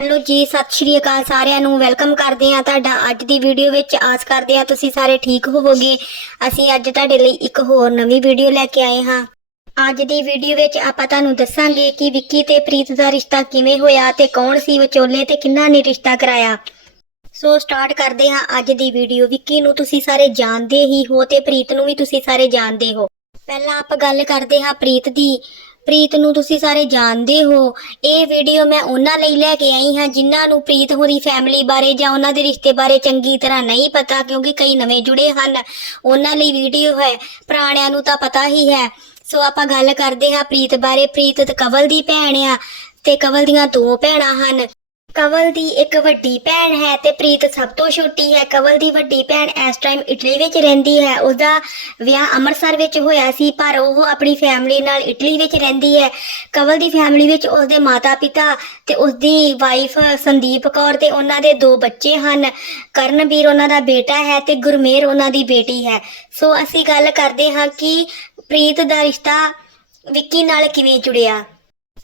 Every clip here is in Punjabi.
ਹੈਲੋ ਜੀ, ਸਤਿ ਸ਼੍ਰੀ ਅਕਾਲ ਸਾਰਿਆਂ ਨੂੰ। ਵੈਲਕਮ ਕਰਦੇ ਹਾਂ ਤੁਹਾਡਾ ਅੱਜ ਦੀ ਵੀਡੀਓ ਵਿੱਚ। ਆਸ ਕਰਦੇ ਹਾਂ ਤੁਸੀਂ ਸਾਰੇ ਠੀਕ ਹੋਵੋਗੇ। ਅਸੀਂ ਅੱਜ ਤੁਹਾਡੇ ਲਈ ਇੱਕ ਹੋਰ ਨਵੀਂ ਵੀਡੀਓ ਲੈ ਕੇ ਆਏ ਹਾਂ। ਅੱਜ ਦੀ ਵੀਡੀਓ ਵਿੱਚ ਆਪਾਂ ਤੁਹਾਨੂੰ ਦੱਸਾਂਗੇ ਕਿ ਵਿੱਕੀ ਤੇ ਪ੍ਰੀਤ ਦਾ ਰਿਸ਼ਤਾ ਕਿਵੇਂ ਹੋਇਆ ਤੇ ਕੌਣ ਸੀ ਵਿਚੋਲੇ ਤੇ ਕਿੰਨਾ ਨੇ ਰਿਸ਼ਤਾ ਕਰਾਇਆ। ਸੋ ਸਟਾਰਟ ਕਰਦੇ ਹਾਂ ਅੱਜ ਦੀ ਵੀਡੀਓ। ਵਿੱਕੀ ਨੂੰ ਤੁਸੀਂ ਸਾਰੇ ਜਾਣਦੇ ਹੀ ਹੋ ਤੇ ਪ੍ਰੀਤ ਨੂੰ ਵੀ ਤੁਸੀਂ ਸਾਰੇ ਜਾਣਦੇ ਹੋ। ਪਹਿਲਾਂ ਆਪਾਂ ਗੱਲ ਕਰਦੇ ਹਾਂ ਪ੍ਰੀਤ ਦੀ। ਪ੍ਰੀਤ ਨੂੰ ਤੁਸੀਂ ਸਾਰੇ ਜਾਣਦੇ ਹੋ। ਇਹ ਵੀਡੀਓ ਮੈਂ ਉਹਨਾਂ ਲਈ ਲੈ ਕੇ ਆਈ ਹਾਂ ਜਿਨ੍ਹਾਂ ਨੂੰ ਪ੍ਰੀਤ ਹੋਰੀ ਫੈਮਿਲੀ ਬਾਰੇ ਜਾਂ ਉਹਨਾਂ ਦੇ ਰਿਸ਼ਤੇ ਬਾਰੇ ਚੰਗੀ ਤਰ੍ਹਾਂ ਨਹੀਂ ਪਤਾ ਕਿਉਂਕਿ ਕਈ ਨਵੇਂ ਜੁੜੇ ਹਨ। ਉਹਨਾਂ ਲਈ ਵੀਡੀਓ ਹੈ, ਪੁਰਾਣਿਆਂ ਨੂੰ ਤਾਂ ਪਤਾ ਹੀ ਹੈ। ਸੋ ਆਪਾਂ ਗੱਲ ਕਰਦੇ ਹਾਂ ਪ੍ਰੀਤ ਬਾਰੇ। ਪ੍ਰੀਤ ਤੇ ਕਵਲ ਦੀ ਭੈਣ ਆ ਤੇ ਕਵਲ ਦੀਆਂ ਦੋ ਭੈਣਾਂ ਹਨ। ਕਵਲ ਦੀ ਇੱਕ ਵੱਡੀ ਭੈਣ ਹੈ ਤੇ ਪ੍ਰੀਤ ਸਭ ਤੋਂ ਛੋਟੀ ਹੈ। ਕਵਲ ਦੀ ਵੱਡੀ ਭੈਣ ਇਸ ਟਾਈਮ ਇਟਲੀ ਵਿੱਚ ਰਹਿੰਦੀ ਹੈ। ਉਹਦਾ ਵਿਆਹ ਅੰਮ੍ਰਿਤਸਰ ਵਿੱਚ ਹੋਇਆ ਸੀ, ਪਰ ਉਹ ਆਪਣੀ ਫੈਮਿਲੀ ਨਾਲ ਇਟਲੀ ਵਿੱਚ ਰਹਿੰਦੀ ਹੈ। ਕਵਲ ਦੀ ਫੈਮਿਲੀ ਵਿੱਚ ਉਸਦੇ ਮਾਤਾ-ਪਿਤਾ ਤੇ ਉਸਦੀ ਵਾਈਫ ਸੰਦੀਪ ਕੌਰ ਤੇ ਉਹਨਾਂ ਦੇ ਦੋ ਬੱਚੇ ਹਨ। ਕਰਨਵੀਰ ਉਹਨਾਂ ਦਾ ਬੇਟਾ ਹੈ ਤੇ ਗੁਰਮੇਰ ਉਹਨਾਂ ਦੀ ਬੇਟੀ ਹੈ। ਸੋ ਅਸੀਂ ਗੱਲ ਕਰਦੇ ਹਾਂ ਕਿ ਪ੍ਰੀਤ ਦਾ ਰਿਸ਼ਤਾ ਵਿੱਕੀ ਨਾਲ ਕਿਵੇਂ ਜੁੜਿਆ?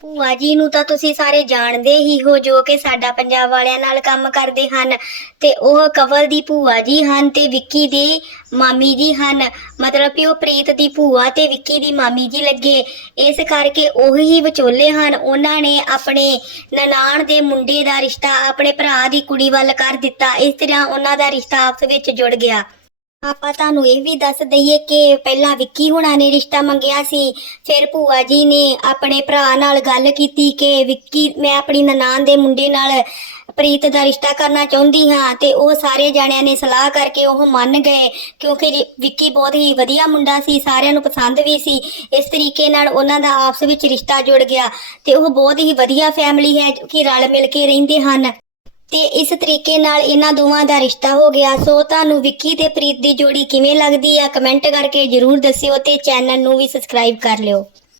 ਭੂਆ ਜੀ ਨੂੰ ਤਾਂ ਤੁਸੀਂ ਸਾਰੇ ਜਾਣਦੇ ਹੀ ਹੋ ਜੋ ਕਿ ਸਾਡਾ ਪੰਜਾਬ ਵਾਲਿਆਂ ਨਾਲ ਕੰਮ ਕਰਦੇ ਹਨ। ਤੇ ਉਹ ਕਵਲ ਦੀ ਭੂਆ ਜੀ ਹਨ ਤੇ ਵਿੱਕੀ ਦੀ ਮਾਮੀ ਜੀ ਹਨ। ਮਤਲਬ ਕਿ ਉਹ ਪ੍ਰੀਤ ਦੀ ਭੂਆ ਤੇ ਵਿੱਕੀ ਦੀ ਮਾਮੀ ਜੀ ਲੱਗੇ। ਇਸ ਕਰਕੇ ਉਹ ਹੀ ਵਿਚੋਲੇ ਹਨ। ਉਹਨਾਂ ਨੇ ਆਪਣੇ ਨਨਾਣ ਦੇ ਮੁੰਡੇ ਦਾ ਰਿਸ਼ਤਾ ਆਪਣੇ ਭਰਾ ਦੀ ਕੁੜੀ ਵੱਲ ਕਰ ਦਿੱਤਾ। ਇਸ ਤਰ੍ਹਾਂ ਉਹਨਾਂ ਦਾ ਰਿਸ਼ਤਾ ਆਪਸ ਵਿੱਚ ਜੁੜ ਗਿਆ। ਆਪਾਂ ਤੁਹਾਨੂੰ ਇਹ ਵੀ ਦੱਸ ਦਈਏ ਕਿ ਪਹਿਲਾਂ ਵਿੱਕੀ ਹੁਣਾਂ ਨੇ ਰਿਸ਼ਤਾ ਮੰਗਿਆ ਸੀ, ਫਿਰ ਭੂਆ ਜੀ ਨੇ ਆਪਣੇ ਭਰਾ ਨਾਲ ਗੱਲ ਕੀਤੀ ਕਿ ਵਿੱਕੀ, ਮੈਂ ਆਪਣੀ ਨਨਾਣ ਦੇ ਮੁੰਡੇ ਨਾਲ ਪ੍ਰੀਤ ਦਾ ਰਿਸ਼ਤਾ ਕਰਨਾ ਚਾਹੁੰਦੀ ਹਾਂ ਤੇ ਉਹ ਸਾਰੇ ਜਾਣਿਆਂ ਨੇ ਸਲਾਹ ਕਰਕੇ ਉਹ ਮੰਨ ਗਏ ਕਿਉਂਕਿ ਰਿ- ਵਿੱਕੀ ਬਹੁਤ ਹੀ ਵਧੀਆ ਮੁੰਡਾ ਸੀ, ਸਾਰਿਆਂ ਨੂੰ ਪਸੰਦ ਵੀ ਸੀ, ਇਸ ਤਰੀਕੇ ਨਾਲ ਉਹਨਾਂ ਦਾ ਆਪਸ ਵਿੱਚ ਰਿਸ਼ਤਾ ਜੁੜ ਗਿਆ ਤੇ ਉਹ ਬਹੁਤ ਹੀ ਵਧੀਆ ਫੈਮਿਲੀ ਹੈ ਜੋ ਕਿ ਰਲ ਮਿਲ ਕੇ ਰਹਿੰਦੇ ਹਨ। ਤੇ ਇਸ ਤਰੀਕੇ ਨਾਲ ਇਹਨਾਂ ਦੋਵਾਂ ਦਾ ਰਿਸ਼ਤਾ ਹੋ ਗਿਆ। ਸੋ ਤੁਹਾਨੂੰ ਵਿੱਕੀ ਤੇ ਪ੍ਰੀਤ ਦੀ ਜੋੜੀ ਕਿਵੇਂ ਲੱਗਦੀ ਆ, ਕਮੈਂਟ ਕਰਕੇ ਜਰੂਰ ਦੱਸਿਓ ਤੇ ਚੈਨਲ ਨੂੰ ਵੀ ਸਬਸਕ੍ਰਾਈਬ ਕਰ ਲਿਓ।